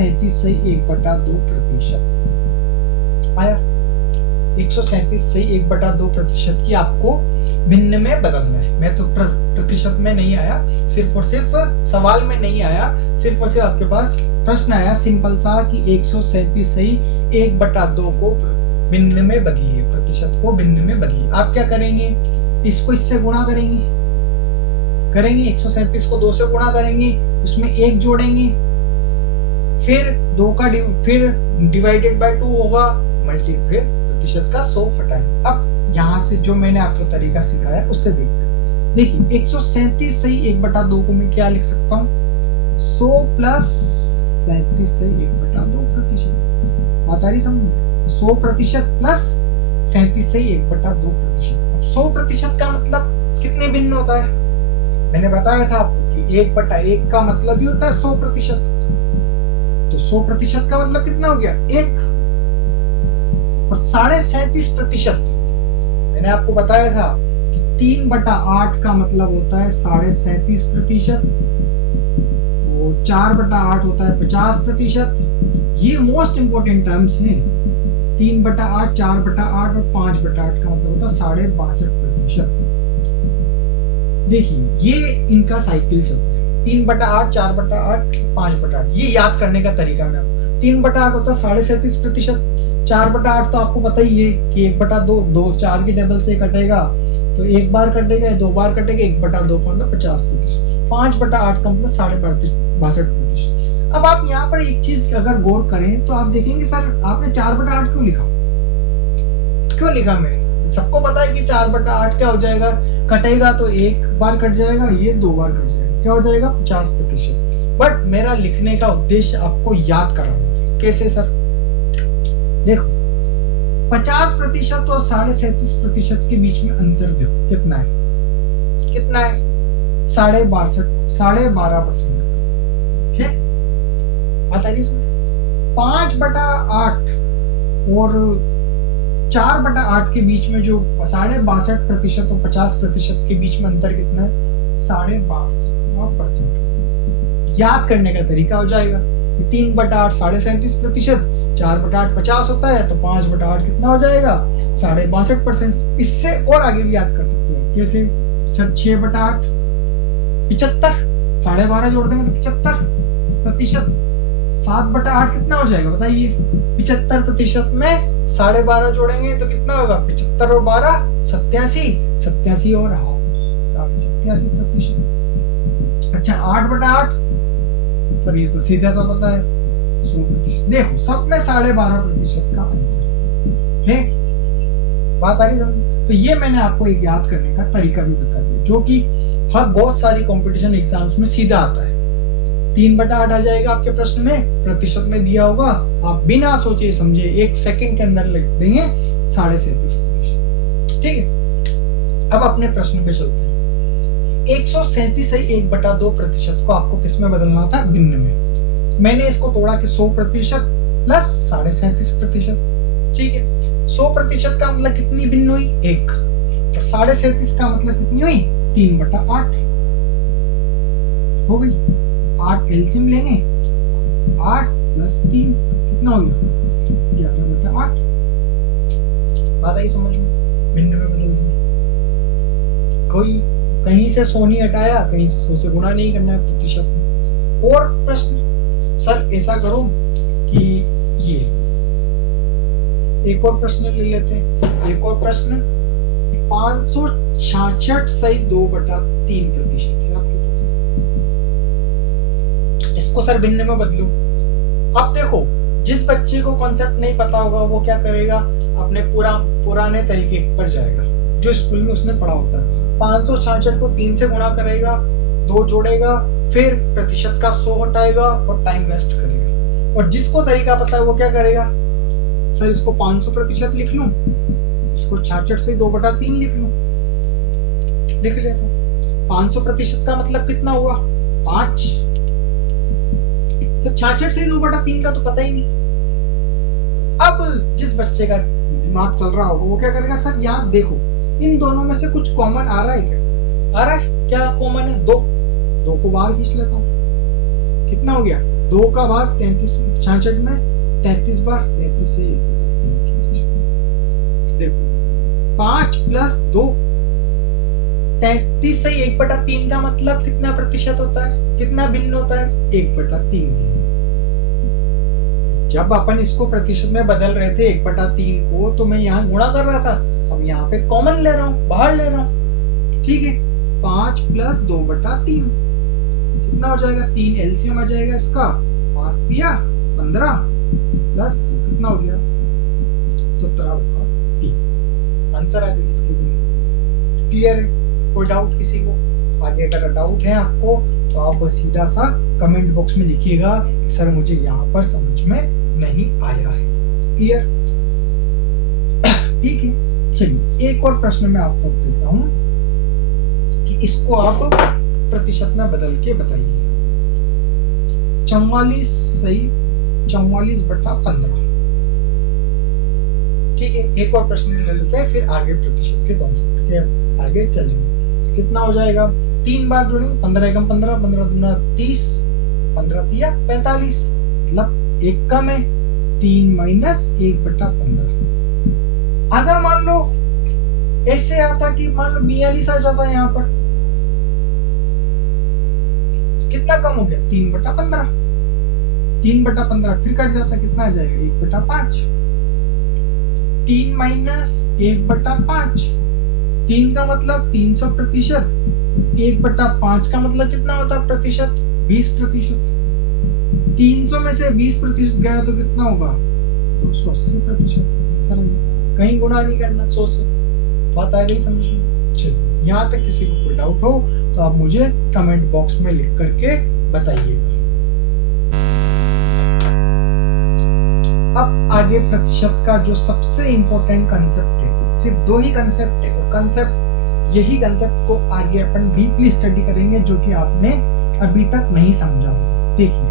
137 सही 1/2% आया। 137 सही 1/2% की आपको भिन्न में बदलना है। मैं तो प्रतिशत में नहीं आया, सिर्फ और सिर्फ सवाल में नहीं आया, सिर्फ और सिर्फ आपके पास प्रश्न आया सिंपल सा कि 137 सही 1/2 को भिन्न में बदलिए, प्रतिशत को भिन्न में बदलिए। आप क्या करेंगे, इसको इससे गुणा करेंगे 137 को 2 से गुणा करेंगे, उसमें 1 जोड़ेंगे, फिर 2 का फिर डिवाइडेड बाय 2 होगा, मल्टीप्लाई प्रतिशत का 100 हटाएंगे। अब यहाँ से जो मैंने आपको तरीका सिखाया उससे देखते हैं। देखिए 137 सही 1/2 को मैं क्या लिख सकता हूँ, 100 प्लस 37 सही 1/2%। बात आ रही समझ, 100% प्लस 37 सही 1/2%। अब 100% का मतलब कितने भिन्न होता है, मैंने बताया था आपको कि 1/1 का मतलब ही होता है 100%। तो 100% का मतलब कितना हो गया 1, और 37.5% मैंने आपको बताया था कि 3/8 का मतलब होता है 37.5%, और 4/8 होता है 50%। ये मोस्ट इंपोर्टेंट टर्म्स हैं। 3/8, 4/8 और 5/8 का मतलब होता है 62.5%। देखिए ये इनका साइकिल चलता है, 3/8, 4/8, 5/8। ये याद करने का तरीका मैं आपको, 3/8 होता है 37.5%, 4/8 तो आपको पता ही है कि 1/2, 2 4 की टेबल से कटेगा तो एक बार कटेगा, 2 बार कटेगा, 1/2 का मतलब 50%, 5/8 का मतलब 62.5%। अब आप यहाँ पर एक चीज अगर गौर करें तो आप देखेंगे सर आपने 4/8 क्यों लिखा मैंने, सबको पता है कि 4/8 क्या हो जाएगा, कटेगा तो 1 बार कट जाएगा, ये 2 बार कट जाएगा, क्या हो जाएगा 50%। बट मेरा लिखने का उद्देश्य आपको याद कराना था। कैसे सर, देखो 50% और 37% के बीच में अंतर देखो कितना है 12.5% है। बात आ रही इसमें 5/8 और 4/8 के बीच में जो 62.5% और 50% के बीच में अंतर कितना है 12.5%। याद करने का तरीका हो जाएगा 3/8 37%, 4/8 50 होता है तो 5/8 कितना हो जाएगा 62.5%। इससे और आगे भी याद कर सकते हो, कैसे सर 6/8 75, 12.5 जोड़ देंगे तो 75%, 7/8 कितना हो जाएगा बताइए, 75% में 12.5 जोड़ेंगे तो कितना होगा 75 और 12 87 और 87%। अच्छा 8/8 सर ये तो सीधा सा पता है 100%। देखो सब में 12.5% का अंतर है। बात आ रही समझ। तो ये मैंने आपको एक याद करने का तरीका भी बता दिया जो कि हर बहुत सारी कंपटीशन एग्जाम्स में सीधा आता है। 3/8 आ जाएगा आपके प्रश्न में, प्रतिशत में दिया होगा, आप बिना सोचे समझे 1 सेकंड के अंदर लिख देंगे 37%। ठीक है, अब अपने प्रश्न पे चलते हैं। 137 सही 1/2% को आपको किस में बदलना था, भिन्न में। मैंने इसको तोड़ा कि 100% प्लस 37.5%। ठीक है, 100% का मतलब कितनी भिन्न हुई 1, और 37.5 का मतलब कितनी हुई 3/8 हो गई। 8 एलसीएम लेंगे, 8 प्लस 3 कितना हो गया 11/8। बात आई समझ में, भिन्न में बदल देंगे। कोई कहीं से 100 नहीं हटाया, कहीं से 100 से गुणा नहीं करना है प्रतिशत में। और प्रश्न सर ऐसा करो कि ये एक और प्रश्न ले लेते हैं। एक और प्रश्न 566 सही 2/3% है आपके पास, इसको सर भिन्न में बदलो। अब देखो जिस बच्चे को कॉन्सेप्ट नहीं पता होगा वो क्या करेगा, अपने पुराने तरीके पर जाएगा जो स्कूल में उसने पढ़ा होता है। 566 को 3 से गुणा करेगा, 2 जोड़ेगा, फिर प्रतिशत का 100 हटाएगा और टाइम वेस्ट करेगा। और जिसको तरीका पता है वो क्या करेगा, सर इसको 500% लिख लूं, इसको 66 से 2/3 लिख लूं, लिख लेता हूं। 500% का मतलब कितना हुआ 5। सर 66 से 2/3 का तो पता ही नहीं। अब जिस बच्चे का दिमाग चल रहा होगा वो क्या करेगा, सर यहाँ देखो इन दोनों में से कुछ कॉमन आ रहा है क्या, आ रहा है क्या कॉमन है 2 को बाहर खींच लेता हूँ, कितना हो गया 2 का भाग 33 66 में 33 बार 33 से 1/3 देखो 5 प्लस 2 33 से 1/3 का मतलब कितना प्रतिशत होता है, कितना भिन्न होता है 1/3। जब अपन इसको प्रतिशत में बदल रहे थे 1/3 को तो मैं यहाँ गुणा कर रहा था, अब यहाँ पे कॉमन ले रहा हूँ, बाहर ले रहा हूँ, ठीक है। 5 प्लस 2/3 कितना हो जाएगा, 3 एलसीएम आ जाएगा इसका, 5 दिया 15 प्लस 2 कितना हो गया 17/3 आंसर आ गया इसके लिए। क्लियर है? कोई डाउट किसी को? आगे अगर डाउट है आपको तो आप सीधा सा कमेंट बॉक्स में लिखिएगा सर मुझे यहाँ पर समझ में नहीं आया है। क्लियर? ठीक है, चलिए एक और प्रश्न मैं आपको देता हूं कि इसको आप प्रतिशत में बदल के बताइए। 44 सही 44/15। ठीक है, एक और प्रश्न ले लेते हैं फिर आगे प्रतिशत के कॉन्सेप्ट के आगे चलेंगे। तो कितना हो जाएगा, 3 बार जोड़ेंगे, 15 एकम 15, 15 दूना 30, 15 तिया 45, मतलब 1 कम है, 3 माइनस 1/15। अगर मान लो ऐसे आता कि मान लो 42 आ जाता है यहाँ पर, कितना कम हो गया 3/15, 3/15 फिर कट जाता कितना आ जाएगा 1/5, 3 माइनस 1/5, 3 का मतलब 300%, 1/5 का मतलब कितना होता है प्रतिशत 20%। 300 में से 20% गया तो कितना होगा 280%। कहीं गुणा नहीं करना 100 से। बात आ गई समझ में? चलिए, यहाँ तक किसी को कोई डाउट हो तो आप मुझे कमेंट बॉक्स में लिख करके बताइएगा। अब आगे प्रतिशत का जो सबसे इंपॉर्टेंट कंसेप्ट है, सिर्फ 2 ही कंसेप्ट है, और यही कंसेप्ट को आगे अपन डीपली स्टडी करेंगे जो कि आपने अभी तक नहीं समझा। देखिए,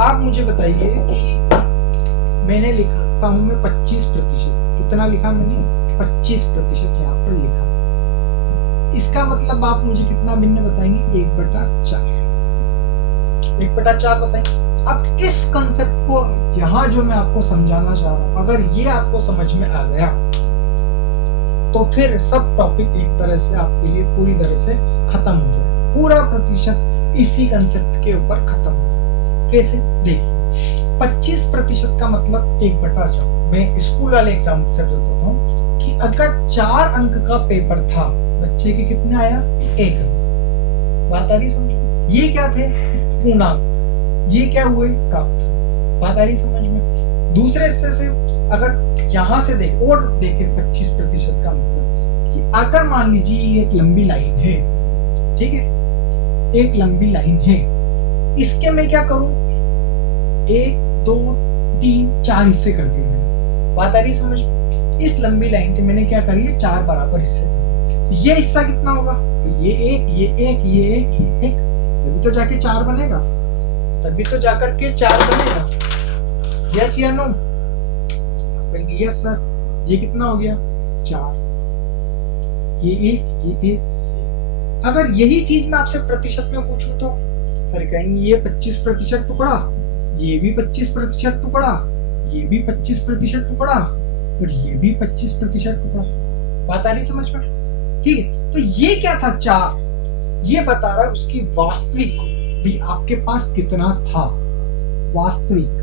आप मुझे बताइए कि मैंने लिखता हूं मैं 25%, कितना लिखा मैंने 25% यहाँ पर लिखा, इसका मतलब आप मुझे कितना भिन्न बताएंगे 1/4, 1/4 बताएंगे। अब इस कंसेप्ट को यहाँ जो मैं आपको समझाना चाह रहा हूँ, अगर ये आपको समझ में आ गया तो फिर सब टॉपिक एक तरह से आपके लिए पूरी तरह से खत्म हो जाएगा। पूरा प्रतिशत इसी कंसेप्ट के ऊपर खत्म हो जाएगा। कैसे? देखिए, 25% का मतलब 1/4। मैं स्कूल वाले एग्जाम से बताता हूँ कि अगर 4 अंक का पेपर था, बच्चे के कितने आया 1 अंक। बात आ रही समझ? ये क्या थे पूर्णांक, ये क्या हुए प्राप्त। बात आ रही समझ में? दूसरे हिस्से से अगर यहां से देखें और देखें 25% का मतलब कि अगर मान लीजिए ये एक लंबी लाइन है, ठीक है, एक लंबी लाइन है, इसके मैं क्या करूं 1 2 3 4 हिस्से कर दिए मैंने। बात आ रही समझ में? इस लंबी लाइन के मैंने क्या करी है 4 बराबर हिस्से कर दिए। तो ये हिस्सा कितना होगा, ये एक, ये एक, ये एक, ये एक, तभी तो जाके 4 बनेगा, तभी तो जाकर के 4 बनेगा। यस या नो? Yes sir. ये कितना हो गया 4, ये एक, ये एक। अगर यही चीज मैं आपसे प्रतिशत में पूछूं तो सर कहेंगे ये 25% टुकड़ा, ये भी 25% टुकड़ा, ये भी 25% टुकड़ा, और ये भी 25% टुकड़ा। बात आ रही समझ में? ठीक है, तो ये क्या था 4, ये बता रहा है उसकी वास्तविक भी आपके पास कितना था, वास्तविक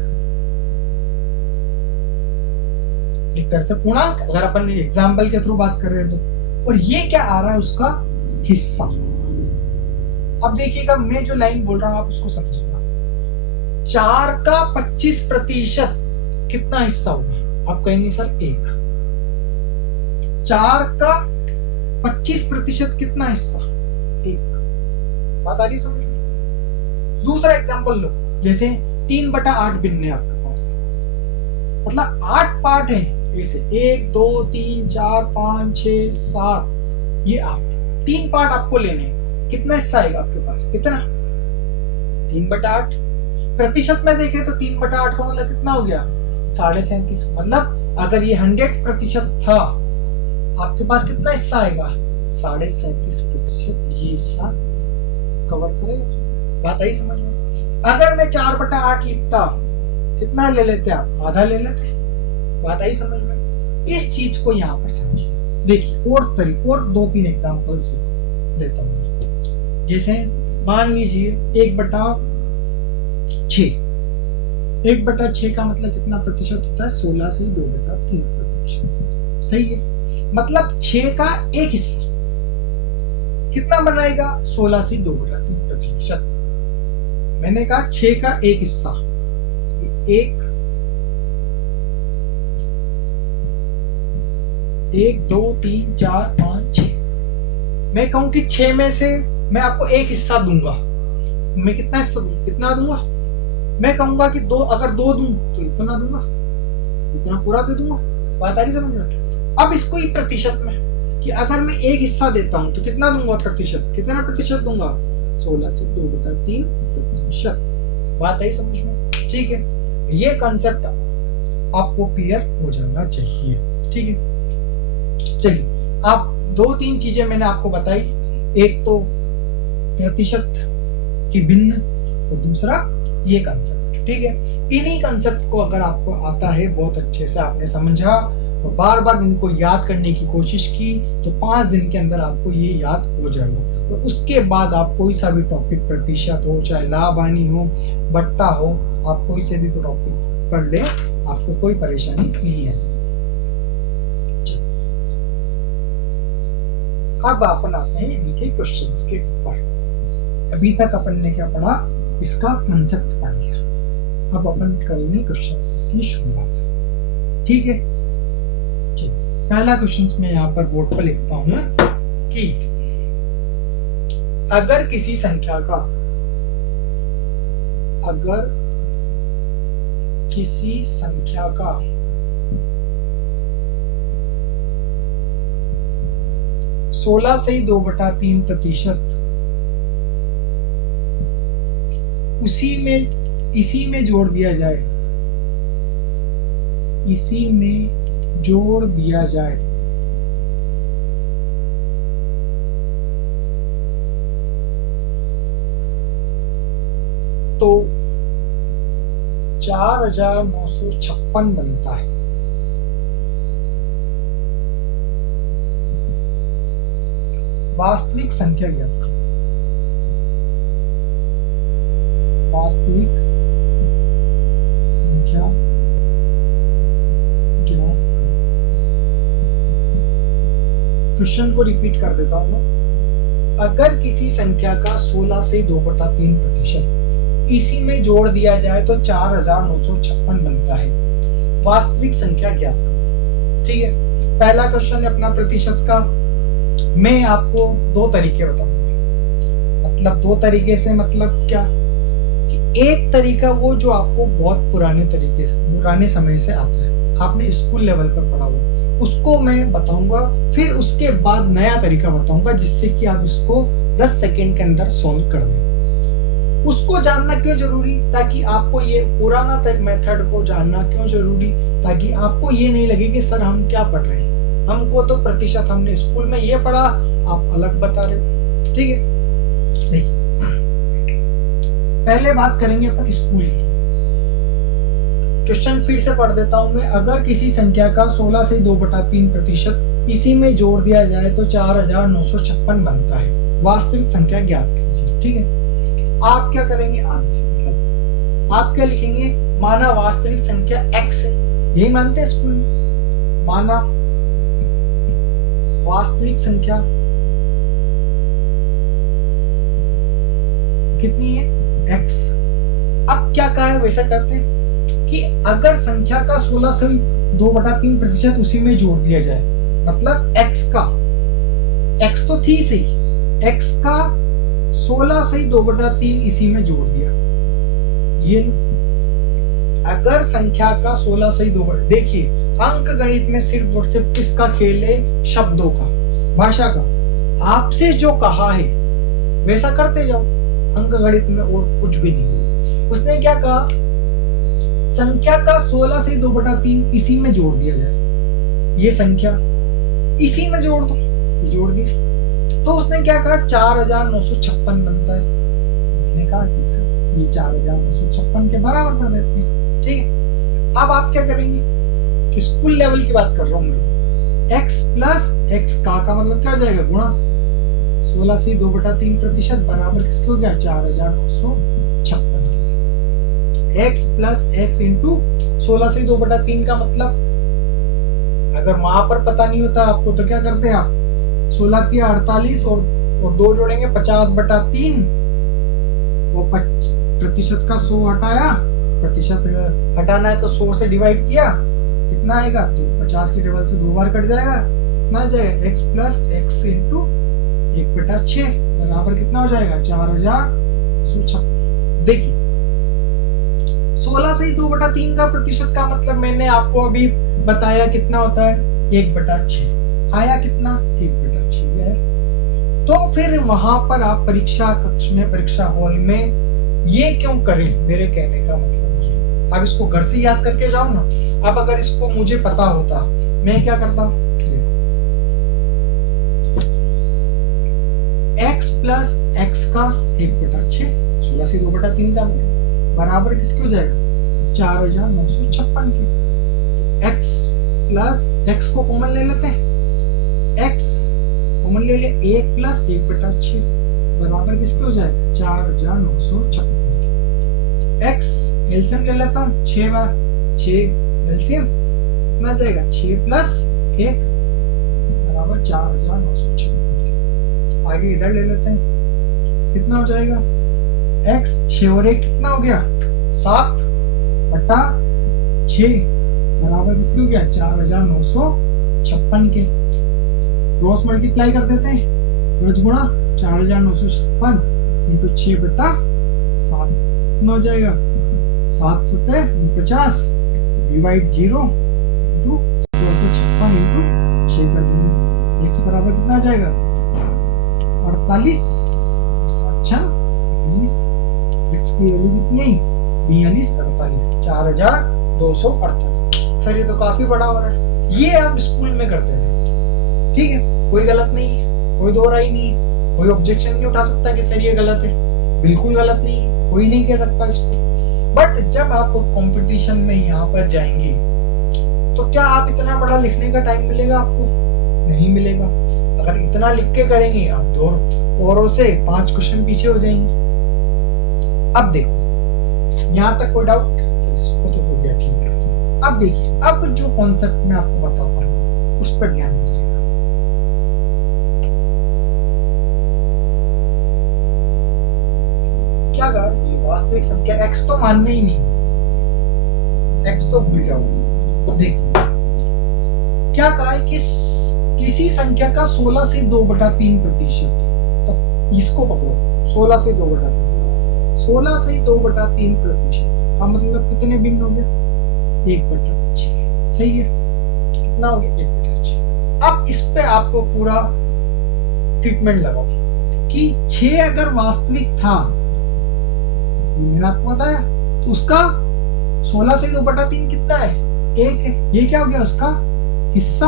एक तरह से पूर्णांक, अगर अपन एग्जाम्पल के थ्रू बात कर रहे हैं तो। और ये क्या आ रहा है उसका हिस्सा। अब देखिएगा मैं जो लाइन बोल रहा हूं आप उसको समझिएगा। 4 का 25% कितना हिस्सा होगा, आप कहेंगे सर 1। 4 का 25% कितना हिस्सा 1। बात आ रही समझ में? दूसरा एग्जांपल लो, जैसे 3/8 भिन्न है आपके पास, मतलब 8 पार्ट है ऐसे, 1 2 3 4 5 6 7, ये 8, 3 पार्ट आपको लेने हैं। कितना हिस्सा आएगा आपके पास, कितना 3/8। प्रतिशत में देखें तो 3/8 का मतलब कितना हो गया 37.5। मतलब अगर ये 100% था, आपके पास कितना हिस्सा आएगा 37.5%, ये हिस्सा कवर करेगा। बात आई समझ में? अगर मैं 4/8 लिखता, कितना ले लेते आप? आधा ले लेते। बात आई समझ में? इस चीज को यहाँ पर समझिए। देखिए और 2-3 एग्जाम्पल से देता हूँ। जैसे मान लीजिए 1/6। 1/6 का मतलब कितना प्रतिशत होता है? 16 से 2/3 प्रतिशत। सही है। मतलब 6 का एक हिस्सा कितना बनाएगा? 16 से 2/3 प्रतिशत। मैंने कहा 6 का एक हिस्सा, 1 2 3 4 5 6। मैं कहूं कि 6 में से मैं आपको एक हिस्सा दूंगा। मैं कितना हिस्सा दूंगा? कितना दूंगा? मैं कहूंगा कि 2, अगर 2 दूं तो इतना दूंगा, इतना पूरा दे दूंगा। बात आ रही समझ में? अब इसको ही प्रतिशत में कि अगर मैं एक हिस्सा देता हूं तो कितना दूंगा प्रतिशत? कितना प्रतिशत दूंगा? 16 से 2/3 प्रतिशत। बात आई समझ में? ठीक है, ये कंसेप्ट आपको क्लियर हो जाना चाहिए। ठीक है, चलिए आप 2-3 चीजें मैंने आपको बताई। एक तो प्रतिशत की भिन्न और दूसरा ये कंसेप्ट। ठीक है, इन्हीं कंसेप्ट को अगर आपको आता है, बहुत अच्छे से आपने समझा और बार बार इनको याद करने की कोशिश की तो 5 दिन के अंदर आपको ये याद हो जाएगा। तो उसके बाद आप कोई सा भी टॉपिक, प्रतिशत हो, चाहे लाभ हानि हो, बट्टा हो, आप कोई से भी टॉपिक पढ़ ले, आपको कोई परेशानी नहीं है। अब अपन आते हैं इनके क्वेश्चंस के ऊपर। अभी तक अपन ने क्या पढ़ा? इसका कंसेप्ट पढ़ लिया। अब अपन करेंगे क्वेश्चंस की शुरुआत। ठीक है, पहला क्वेश्चन मैं यहाँ पर बोर्ड पर लिखता हूं कि अगर किसी संख्या का 16 से 2/3 प्रतिशत इसी में जोड़ दिया जाए, तो 4956 बनता है। वास्तविक संख्या ज्ञात करो। वास्तविक संख्या ज्ञात करो। क्वेश्चन को रिपीट कर देता हूं मैं। अगर किसी संख्या का 16 से 2/3 प्रतिशत इसी में जोड़ दिया जाए तो 4956 बनता है। वास्तविक संख्या ज्ञात करो। ठीक है, पहला क्वेश्चन है अपना प्रतिशत का। मैं आपको 2 तरीके बताऊंगा। मतलब 2 तरीके से मतलब क्या कि एक तरीका वो जो आपको बहुत पुराने समय से आता है, आपने स्कूल लेवल पर पढ़ा हुआ, उसको मैं बताऊंगा। फिर उसके बाद नया तरीका बताऊंगा जिससे कि आप इसको 10 सेकंड के अंदर सॉल्व कर दें। उसको जानना क्यों जरूरी? ताकि आपको ये पुराना मेथड को जानना क्यों जरूरी? ताकि आपको ये नहीं लगे कि सर हम क्या पढ़ रहे हैं, हमको तो प्रतिशत हमने स्कूल में ये पढ़ा, आप अलग बता रहे हो। ठीक है, देखिए पहले बात करेंगे अपन स्कूल की। क्वेश्चन फिर से पढ़ देता हूं मैं। अगर किसी संख्या का 16 से 2/3 प्रतिशत इसी में जोड़ दिया जाए तो 4956 बनता है। वास्तविक संख्या ज्ञात कीजिए। ठीक है, आप क्या करेंगे? आंसर आप क्या लिखेंगे? माना वास्तविक संख्या x है, यही मानते हैं स्कूल में। माना वास्तविक संख्या कितनी है? x। अब क्या कहा है वैसा करते हैं कि अगर संख्या का 16 से 2/3 प्रतिशत उसी में जोड़ दिया जाए, मतलब x तो थी सही, x का 16 से 2/3 इसी में जोड़ दिया। ये अगर संख्या का 16 से 2, देखिए अंक गणित में सिर्फ और सिर्फ किसका खेल है? शब्दों का, भाषा का। आपसे जो कहा है वैसा करते जाओ, अंक गणित में और कुछ भी नहीं। उसने क्या कहा? संख्या का 16 से 2/3 इसी में जोड़ दिया जाए। ये संख्या इसी में जोड़ दो, जोड़ दिया तो उसने क्या कहा? 4956 बनता है। मैंने कहा कि सर ये 4956 के बराबर कर देते हैं। ठीक है, अब आप क्या करेंगे, स्कूल लेवल की बात कर रहा हूँ मैं। x प्लस एक्स का मतलब क्या हो जाएगा, गुणा 16 से 2/3% बराबर किसके हो गया, 4956 के। x प्लस एक्स इंटू 16 से 2/3 का मतलब अगर वहां पर पता नहीं होता आपको तो क्या करते हैं आप, 16 × 48 और 2 जोड़ेंगे 50/3 और प्रतिशत का 100 हटाया, प्रतिशत हटाना है तो 100 से डिवाइड किया, कितना आएगा, तो 50 की टेबल से 2 बार कट जाएगा, कितना आ जाएगा, x प्लस एक्स इंटू 1/6 बराबर कितना हो जाएगा, 4956। देखिए 16 से 2/3 का प्रतिशत का मतलब मैंने आपको अभी बताया कितना होता है, 1/6 आया, कितना 1/6 है। तो फिर वहां पर आप परीक्षा कक्ष में, परीक्षा हॉल में ये क्यों करें, मेरे कहने का मतलब ये, आप इसको घर से याद करके जाओ ना। अब अगर इसको मुझे पता होता मैं क्या करता, x प्लस एक्स का 1/6, 16 से 2/3 का मतलब बराबर किसके हो जाएगा, 4956 के। x प्लस एक्स को कॉमन ले लेते हैं, x कॉमन ले ले, 1 प्लस 1/6 बराबर किसके हो जाएगा, 4956 के। x एलसीएम ले लेता हूँ, 6 बार 6 एलसीएम कितना जाएगा, 6 प्लस 1 बराबर 4956 के। आगे इधर ले लेते हैं, कितना हो जाएगा, x 6 और 1 कितना हो गया, 7/6 बराबर किसकी हो गया, 4956 के। क्रॉस मल्टीप्लाई कर देते हैं, रोज गुणा 4956 इंटू 6/7 कितना हो जाएगा, 7 7 50 डिवाइड 0 इंटू 56 इंटू 6 कर देंगे, x बराबर कितना हो जाएगा, 48 x की वैल्यू कितनी आई, 42 48 4248। सर ये तो काफी बड़ा हो रहा है, ये आप स्कूल में करते रहे, ठीक है, कोई गलत नहीं है, कोई दो राय नहीं है, कोई ऑब्जेक्शन नहीं उठा सकता कि सर ये गलत है, बिल्कुल गलत नहीं है, कोई नहीं कह सकता इसको। बट जब आप कंपटीशन में यहाँ पर जाएंगे तो क्या आप इतना बड़ा लिखने का टाइम मिलेगा आपको, नहीं मिलेगा। अगर इतना लिख के करेंगे आप 2 औरों से 5 क्वेश्चन पीछे हो जाएंगे। अब देखो यहाँ तक कोई डाउट, इसको तो हो गया, ठीक है। अब देखिए, अब जो कॉन्सेप्ट मैं आपको बताता हूँ उस पर ध्यान दीजिएगा। क्या कहा, ये वास्तविक संख्या x तो मानना ही नहीं, x तो भूल जाओ। देखिए क्या कहा है कि किसी संख्या का 16 से 2/3%, तो इसको पकड़ो, 16 से 2/3, 16 से 2/3% का मतलब कितने भिन्न हो गया, 1/6, सही है, कितना हो गया, 1/6। अब इस पे आपको पूरा ट्रीटमेंट लगाओ कि 6 अगर वास्तविक था, मैंने आपको बताया, तो उसका 16 से 2/3 कितना है, 1 है, ये क्या हो गया उसका हिस्सा।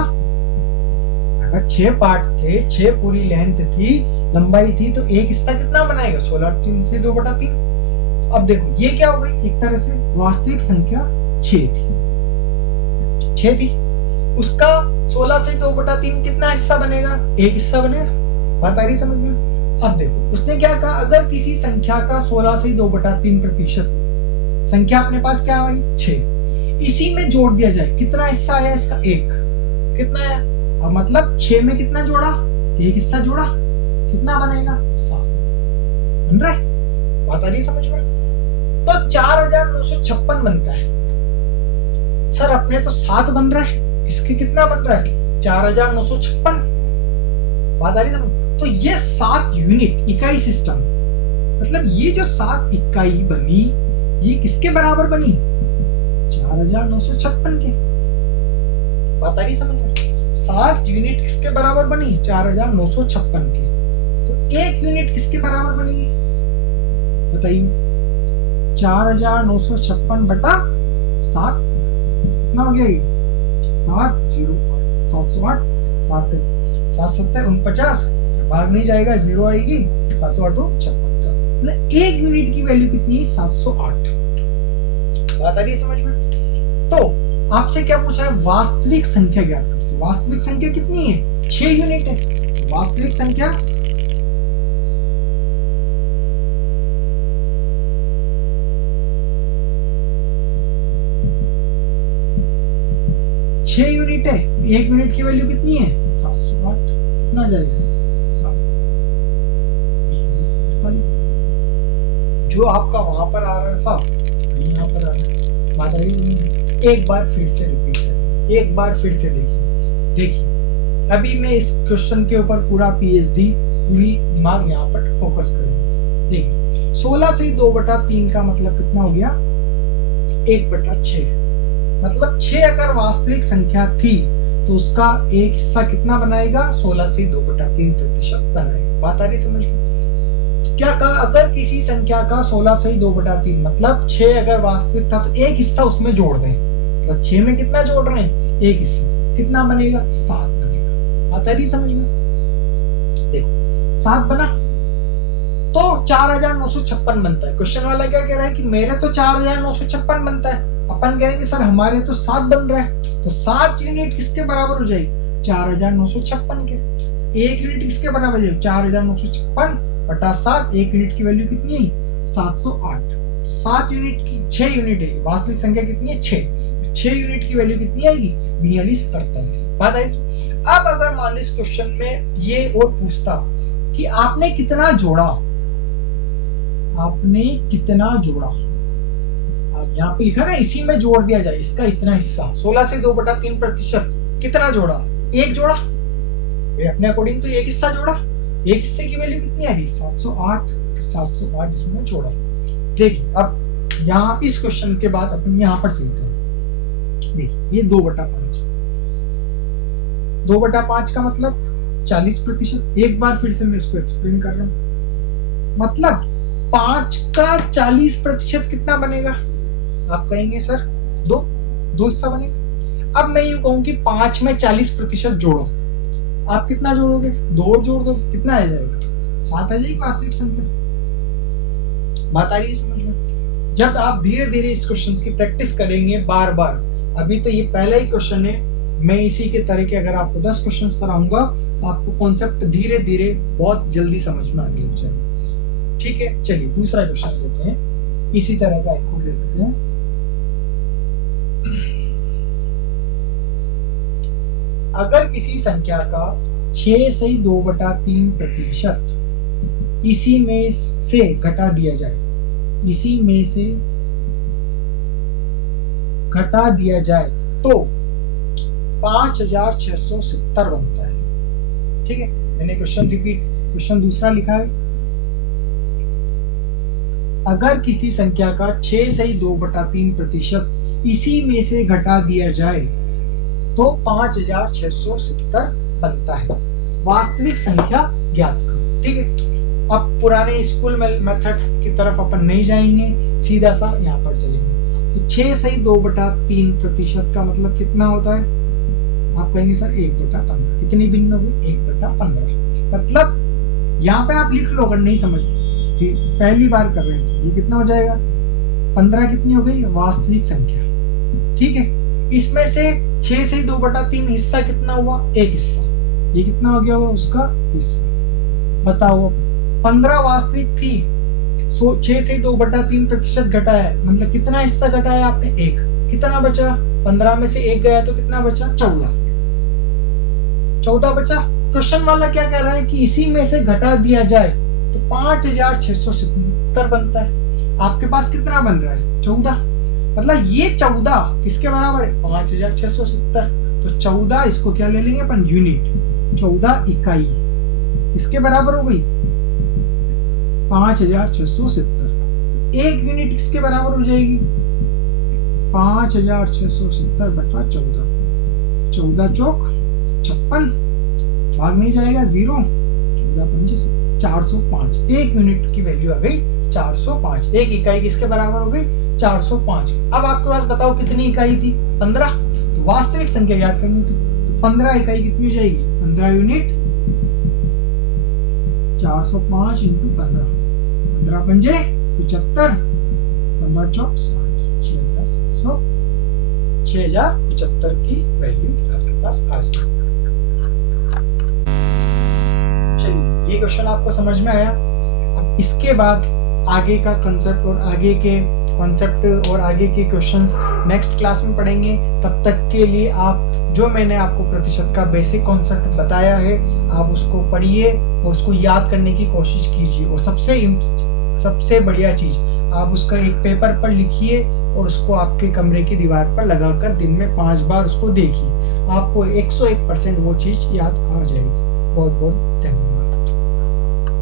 अगर 6 पार्ट थे, 6 पूरी लेंथ थी, लंबाई थी, तो एक हिस्सा कितना बनाएगा, 16 से 2/3। अब देखो ये क्या हो गई, एक तरह से वास्तविक संख्या 6 थी, उसका 16 से 2/3 कितना हिस्सा बनेगा, एक हिस्सा बनेगा, बात आ रही समझ में। अब देखो उसने क्या कहा, अगर किसी संख्या का 16 से 2/3% संख्या अपने पास क्या आई, 6, इसी में जोड़ दिया जाए, कितना हिस्सा आया इसका, 1, कितना आया। अब मतलब 6 में कितना जोड़ा, एक हिस्सा जोड़ा, कितना बनेगा, 7 बन रहा है, बात आ रही समझ में। तो 4956 बनता है। सर अपने तो 7 बन रहा है, इसके कितना बन रहा है, 4956, बात आ रही समझ। तो ये 7 यूनिट इकाई सिस्टम, मतलब ये जो 7 इकाई बनी, ये किसके बराबर बनी, 4956 के, बात आ रही समझ में। 7 यूनिट किसके बराबर बनी, 4956 के। तो 1 यूनिट किसके बराबर बनेगी बताइए, 4956/7 कितना हो गया, 7 0 708 7 7 49, भाग नहीं जाएगा, 0 आएगी, 7 8 56, मतलब 1 यूनिट की वैल्यू कितनी है? 708। बात आ रही है समझ में? तो आपसे क्या पूछा है? वास्तविक संख्या ज्ञात करो। वास्तविक संख्या कितनी है? 6 यूनिट है। वास्तविक संख्या 6 यूनिट है। 1 यूनिट की वैल्यू कितनी है? 708। कितना जाएगा? 7 जो आपका वहां पर आ रहा था वही यहाँ पर आ रहा है। बात आ रही है? एक बार फिर से रिपीट करें, एक बार फिर से देखिए। अभी मैं इस क्वेश्चन के ऊपर पूरा पीएचडी, पूरी दिमाग यहाँ पर फोकस करूंगा। देखिए 16 से 2/3 का मतलब कितना हो गया? 1/6। मतलब 6 अगर वास्तविक संख्या थी तो उसका एक हिस्सा कितना बनाएगा? 16 से 2/3% बनाएगा। बात आ रही समझ में? क्या कहा? अगर किसी संख्या का 16 से 2/3 मतलब 6 अगर वास्तविक था तो एक हिस्सा उसमें जोड़ दें। मतलब 6 में कितना जोड़ रहे हैं? एक हिस्सा। कितना बनेगा? 7 बनेगा। आता रही समझ में? देखो 7 बना तो 4956 बनता है। क्वेश्चन वाला क्या कह रहा है कि मेरे तो 4956 बनता है। अपन कहेंगे सर हमारे तो 7 बन रहा है। तो 7 यूनिट किसके बराबर हो जाएगी? 4956 के। 1 यूनिट किसके बराबर हो जाएगी? 4956 बटा 7। 1 यूनिट की वैल्यू कितनी है? 708। तो 7 यूनिट की 6 यूनिट है। वास्तविक संख्या कितनी है? 6। 6 यूनिट की वैल्यू कितनी आएगी? 4248। बात आई? अब अगर मान लो इस क्वेश्चन में ये और पूछता कि आपने कितना जोड़ा, आपने कितना जोड़ा। अब यहाँ पे लिखा ना इसी में जोड़ दिया जाए इसका इतना हिस्सा। 16 से 2/3% कितना जोड़ा? 1 जोड़ा। वे अपने अकॉर्डिंग तो एक हिस्सा जोड़ा। एक हिस्से की वैल्यू कितनी आ रही? 708। 708 इसमें जोड़ा। देखिए अब यहाँ इस क्वेश्चन के बाद अपन यहाँ पर चलते हैं। देखिए ये 2/5। 2/5 का मतलब 40%। एक बार फिर से मैं इसको एक्सप्लेन कर रहा हूँ। मतलब 5 का 40% कितना बनेगा? आप कहेंगे सर 2 हिस्सा बनेगा। अब मैं यूं कहूं कि 5 में 40% जोड़ो। आप कितना जोड़ोगे? 2 जोड़ दो, कितना आ जाएगा? 7 आ जाएगी वास्तविक संख्या। बात आ रही है समझ में? जब आप धीरे धीरे इस क्वेश्चन की प्रैक्टिस करेंगे बार बार, अभी तो ये पहला ही क्वेश्चन है, मैं इसी के तरह के अगर आपको 10 क्वेश्चन कराऊंगा तो आपको कॉन्सेप्ट धीरे धीरे बहुत जल्दी समझ में आने लग जाएगा। ठीक है, चलिए दूसरा क्वेश्चन लेते हैं। इसी तरह का एक और ले लेते हैं। अगर किसी संख्या का 6 से 2/3% इसी में से घटा दिया जाए, इसी में से घटा दिया जाए तो 5670 बनता है। ठीक है, मैंने क्वेश्चन दूसरा लिखा है। अगर किसी संख्या का 6 से 2/3% इसी में से घटा दिया जाए तो 5670 बनता है। वास्तविक संख्या ज्ञात करो। ठीक है, अब पुराने स्कूल मेथड की तरफ अपन नहीं जाएंगे, सीधा सा यहाँ पर चलेंगे। तो 6 से 2/3% का मतलब कितना होता है? आप कहेंगे सर 1/15। कितनी भिन्न होगी? 1/15। मतलब यहाँ पे आप लिख लो अगर नहीं समझ कि पहली बार कर रहे थे। ये कितना हो जाएगा? 15 कितनी हो गई? वास्तविक संख्या। ठीक है, इसमें से 6 से 2/3 हिस्सा कितना हुआ? एक हिस्सा। ये कितना हो गया? उसका हिस्सा। बताओ 15 वास्तविक थी, 6 से 2/3% घटाया है, मतलब कितना हिस्सा घटाया आपने? 1। कितना बचा? 15 में से 1 गया तो कितना बचा? 14 बचा। क्वेश्चन वाला क्या कह रहा है कि इसी में से घटा दिया जाए तो 5670 बनता है। आपके पास कितना बन रहा है? 14। मतलब ये 14 किसके बराबर है? 5670। तो 14 इसको क्या ले लेंगे अपन? यूनिट। 14 इकाई किसके बराबर हो गई? 5670। तो 1 यूनिट किसके बराबर हो जाएगी? 5670 बटा 14। 14 चौक 56, भाग नहीं जाएगा 0। 14 पंजे 405। 1 यूनिट की वैल्यू आ गई 405। 1 इकाई किसके बराबर हो गई? 405। अब आपके पास बताओ कितनी इकाई थी? 15। तो वास्तविक संख्या याद करनी थी, तो 15 इकाई कितनी हो जाएगी? 15 यूनिट 405 × 15। 15 पंजे 75, 15 चौक 6075 की वैल्यू आपके पास आ जाएगी। चलिए, ये क्वेश्चन आपको समझ में आया। अब इसके बाद आगे का कंसेप्ट और आगे के क्वेश्चंस नेक्स्ट क्लास में पढ़ेंगे। तब तक के लिए आप जो मैंने आपको प्रतिशत का बेसिक कॉन्सेप्ट बताया है, आप उसको पढ़िए और उसको याद करने की कोशिश कीजिए। और सबसे बढ़िया चीज़, आप उसका एक पेपर पर लिखिए और उसको आपके कमरे की दीवार पर लगाकर दिन में 5 बार उसको देखिए। आपको 101% वो चीज़ याद आ जाएगी। बहुत बहुत धन्यवाद।